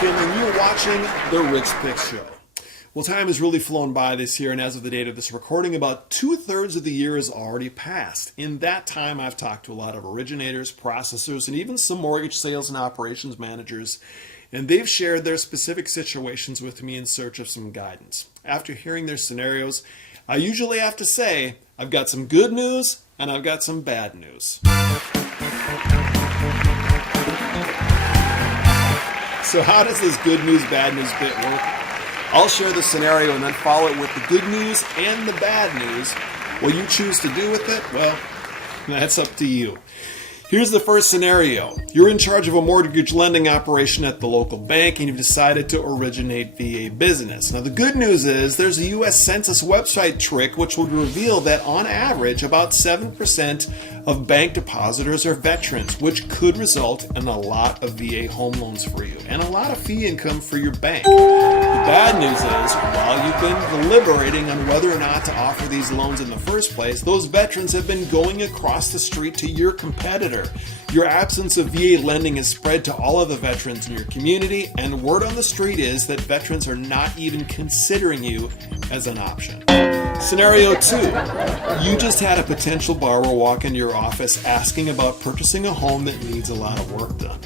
Kim, and you're watching The Rich Picks Show. Well, time has really flown by this year, and as of the date of this recording, about 2/3 of the year has already passed. In that time, I've talked to a lot of originators, processors, and even some mortgage sales and operations managers, and they've shared their specific situations with me in search of some guidance. After hearing their scenarios, I usually have to say, I've got some good news, and I've got some bad news. So how does this good news, bad news bit work? I'll share the scenario and then follow it with the good news and the bad news. What you choose to do with it, well, that's up to you. Here's the first scenario. You're in charge of a mortgage lending operation at the local bank and you've decided to originate VA business. Now the good news is there's a US Census website trick which would reveal that on average about 7% of bank depositors are veterans, which could result in a lot of VA home loans for you and a lot of fee income for your bank. The bad news is, while you've been deliberating on whether or not to offer these loans in the first place, those veterans have been going across the street to your competitor. Your absence of VA lending is spread to all of the veterans in your community, and word on the street is that veterans are not even considering you as an option. Scenario 2. You just had a potential borrower walk into your office asking about purchasing a home that needs a lot of work done.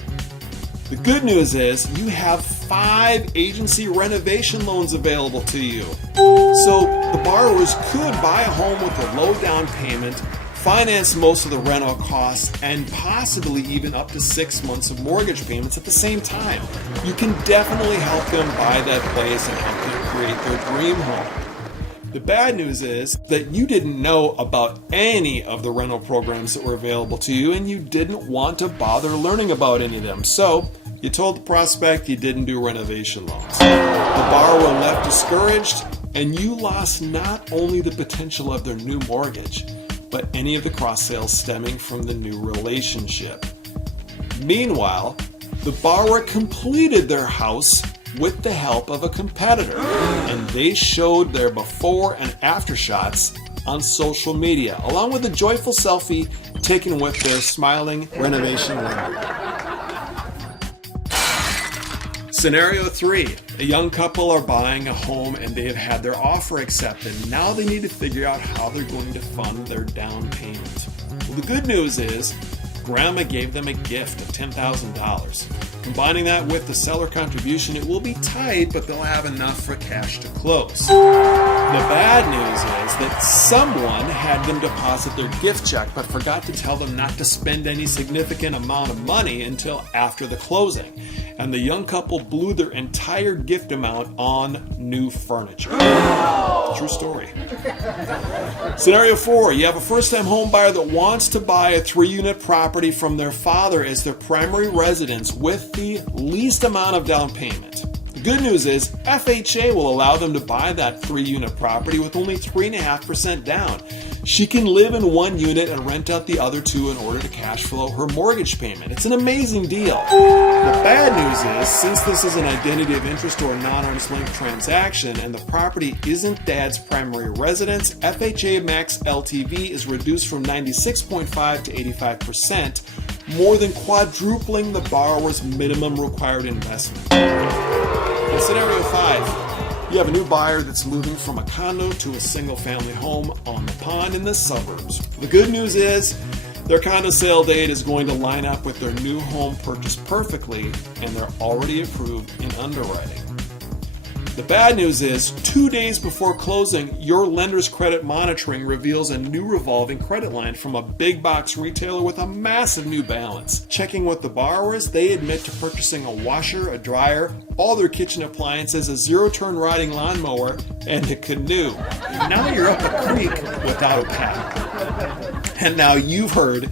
The good news is you have 5 agency renovation loans available to you. So the borrowers could buy a home with a low down payment, finance most of the rental costs, and possibly even up to 6 months of mortgage payments at the same time. You can definitely help them buy that place and help them create their dream home. The bad news is that you didn't know about any of the rental programs that were available to you and you didn't want to bother learning about any of them. So you told the prospect you didn't do renovation loans. The borrower left discouraged and you lost not only the potential of their new mortgage, but any of the cross sales stemming from the new relationship. Meanwhile, the borrower completed their house with the help of a competitor, and they showed their before and after shots on social media, along with a joyful selfie taken with their smiling renovation lender. Scenario 3. A young couple are buying a home and they have had their offer accepted. Now they need to figure out how they're going to fund their down payment. Well, the good news is Grandma gave them a gift of $10,000. Combining that with the seller contribution, it will be tight, but they'll have enough for cash to close. The bad news is that someone had them deposit their gift check, but forgot to tell them not to spend any significant amount of money until after the closing. And the young couple blew their entire gift amount on new furniture. True story. Scenario 4. You have a first-time home buyer that wants to buy a 3-unit property from their father as their primary residence with the least amount of down payment. The good news is FHA will allow them to buy that 3-unit property with only 3.5% down. She can live in 1 unit and rent out the other 2 in order to cash flow her mortgage payment. It's an amazing deal. The bad news is, since this is an identity of interest or a non-arm's length transaction and the property isn't Dad's primary residence, FHA Max LTV is reduced from 96.5 to 85%, more than quadrupling the borrower's minimum required investment. In scenario 5, you have a new buyer that's moving from a condo to a single-family home on the pond in the suburbs. The good news is their condo sale date is going to line up with their new home purchase perfectly, and they're already approved in underwriting. The bad news is 2 days before closing, your lender's credit monitoring reveals a new revolving credit line from a big box retailer with a massive new balance. Checking with the borrowers, they admit to purchasing a washer, a dryer, all their kitchen appliances, a zero-turn riding lawnmower, and a canoe. Now you're up a creek without a paddle. And now you've heard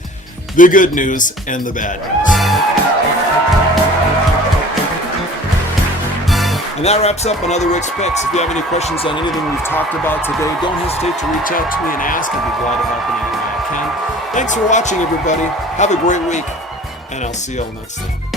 the good news and the bad news. And that wraps up another Rich Picks. If you have any questions on anything we've talked about today, don't hesitate to reach out to me and ask. I'd be glad to help in any way I can. Thanks for watching, everybody. Have a great week, and I'll see you all next time.